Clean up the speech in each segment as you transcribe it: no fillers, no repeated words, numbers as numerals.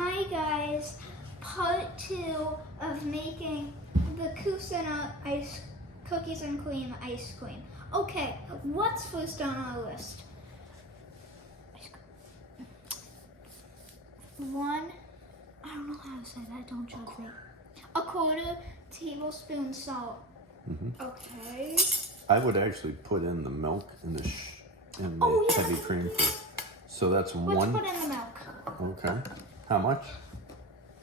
Hi guys, part 2 of making the Kusina cookies and cream ice cream. Okay, what's first on our list? One, I don't know how to say that, don't judge me. A quarter tablespoon salt. Okay. I would actually put in the milk in the heavy cream first. So that's Let's one. put in the milk. Okay. How much?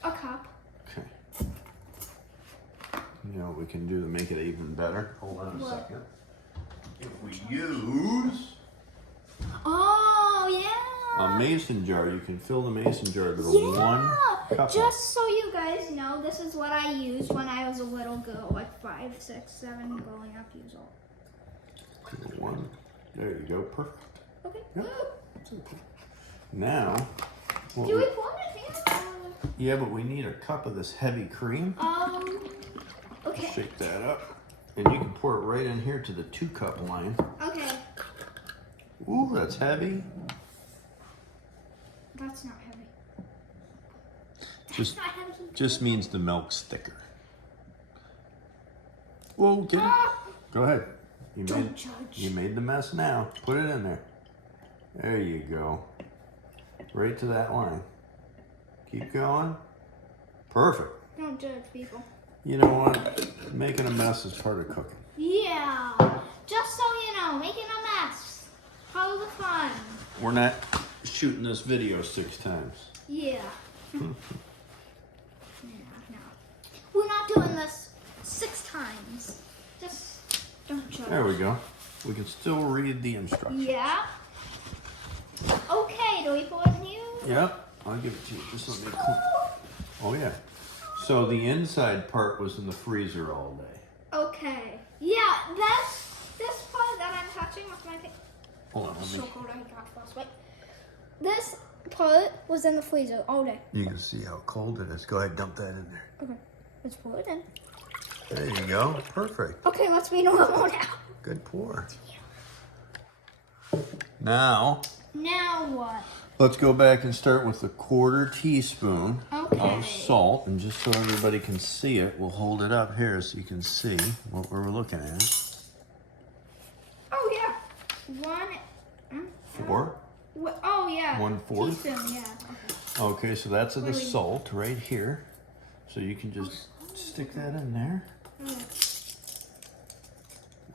A cup. Okay. You know what we can do to make it even better? Hold on a second. If we use Oh yeah. a mason jar, you can fill the mason jar to one cup. Just so you guys know, this is what I used when I was a little girl, like 5, 6, 7, growing up years old. One. There you go. Perfect. Okay. Yep. Now. Do we pour it here? Yeah, but we need a cup of this heavy cream. Okay. Shake that up. And you can pour it right in here to the 2-cup line. Okay. Ooh, that's heavy. That's not heavy. Just, not heavy. just means the milk's thicker. Whoa, get it. Go ahead. You made the mess now. Put it in there. There you go. Right to that line. Keep going. Perfect. Don't judge people. You know what? Making a mess is part of cooking. Yeah. Just so you know, making a mess. Part of the fun. We're not shooting this video 6 times. Yeah. No. We're not doing this 6 times. Just don't judge. There we go. We can still read the instructions. Yeah. Okay, do we put it in here? Yep. I'll give it to you. Just let me clean. Oh yeah. So the inside part was in the freezer all day. Okay. Yeah, that's this part that I'm touching with my finger. Hold on, let me. So cold I got frostbite. This part was in the freezer all day. You can see how cold it is. Go ahead, dump that in there. Okay, let's pour it in. There you go. Perfect. Okay, let's be normal now. Good pour. Now what? let's go back and start with a 1/4 teaspoon of salt. And just so everybody can see it, we'll hold it up here so you can see what we're looking at. Oh yeah. 4. Oh yeah. 1/4. Teaspoon, yeah. Okay, so that's the salt right here. So you can just stick that in there.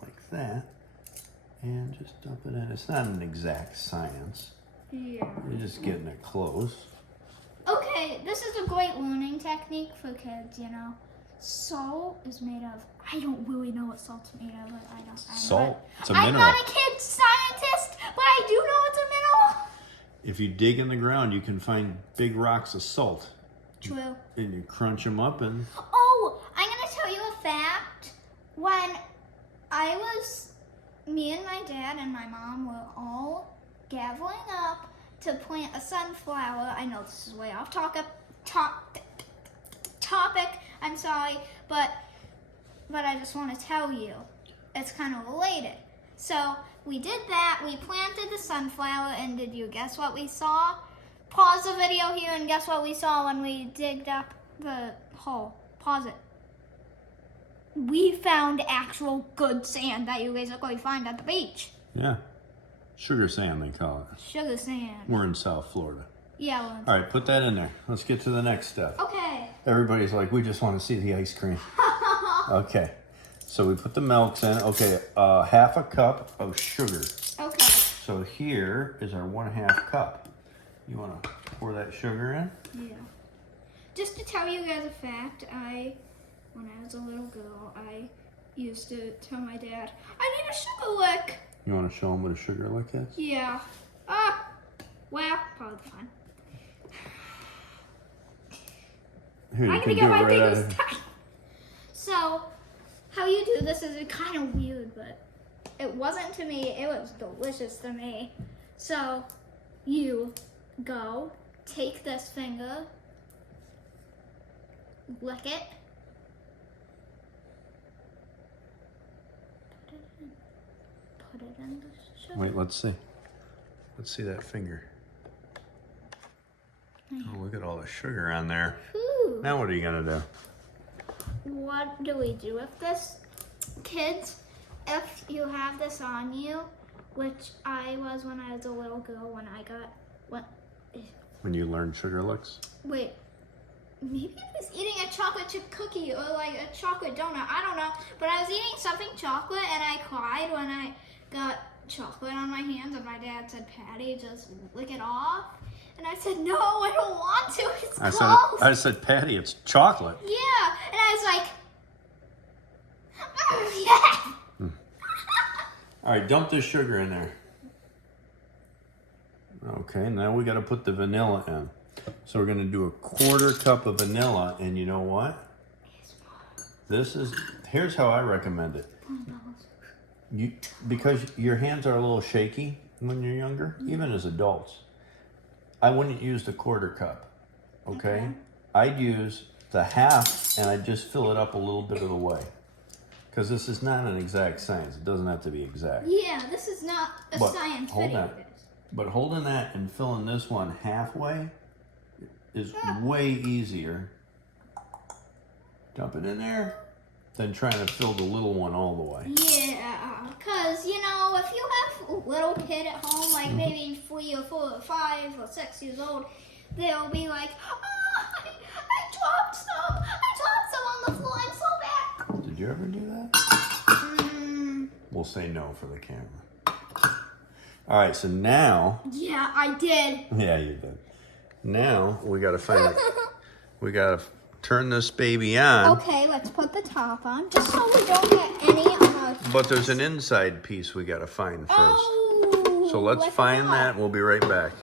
Like that. And just dump it in. It's not an exact science. Yeah. You're just getting it close. Okay, this is a great learning technique for kids, you know. Salt is made of, I don't really know what salt's made of, but I don't. Salt? It's a mineral. I'm not a kid scientist, but I do know it's a mineral. If you dig in the ground, you can find big rocks of salt. True. And you crunch them up and... Oh, I'm going to tell you a fact. When me and my dad and my mom were all gathering up to plant a sunflower. I know this is way off topic. I'm sorry, but I just want to tell you, it's kind of related. So we did that. We planted the sunflower, and did you guess what we saw? Pause the video here and guess what we saw when we digged up the hole. Pause it. We found actual good sand that you guys are going to find at the beach. Yeah. Sugar sand, they call it. Sugar sand. We're in South Florida. Yeah. All right, put that in there. Let's get to the next step. Okay. Everybody's like, we just want to see the ice cream. Okay. So we put the milks in. Okay, 1/2 cup of sugar. Okay. So here is our 1/2 cup. You want to pour that sugar in? Yeah. Just to tell you guys a fact, when I was a little girl, I used to tell my dad, I need a sugar lick. You want to show them what a sugar lick is? Yeah. Well, probably fun. Here, you I'm can gonna do get it my right fingers tight. So, how you do this is kind of weird, but it wasn't to me. It was delicious to me. So, you go, take this finger, lick it. Put it in the sugar. Wait, let's see. Let's see that finger. Oh, look at all the sugar on there. Ooh. Now what are you gonna do? What do we do with this? Kids, if you have this on you, which I was when I was a little girl when I got, When you learn sugar licks? wait, maybe I was eating a chocolate chip cookie or like a chocolate donut, I don't know. But I was eating something chocolate and I cried when I got chocolate on my hands and my dad said, Patty, just lick it off. And I said, no, I don't want to, it's gross. I said, Patty, it's chocolate. Yeah, and I was like, yeah. All right, dump the sugar in there. Okay, now we got to put the vanilla in. So we're going to do a 1/4 cup of vanilla, and you know what? Here's how I recommend it. Because your hands are a little shaky when you're younger, even as adults, I wouldn't use the 1/4 cup, okay? I'd use the half, and I'd just fill it up a little bit of the way. Because this is not an exact science. It doesn't have to be exact. Yeah, this is not a science video. But holding that and filling this one halfway is way easier. Dump it in there, than trying to fill the little one all the way. Yeah, because, you know, if you have a little kid at home, like maybe 3 or 4 or 5 or 6 years old, they'll be like, oh, I dropped some on the floor, I'm so bad. Did you ever do that? We'll say no for the camera. All right, so now. Yeah, I did. Yeah, you did. Now we got to find it. We got to turn this baby on. Okay, let's put the top on, just so we don't get any of our... But there's an inside piece we got to find first. Oh, So let's find that. We'll be right back.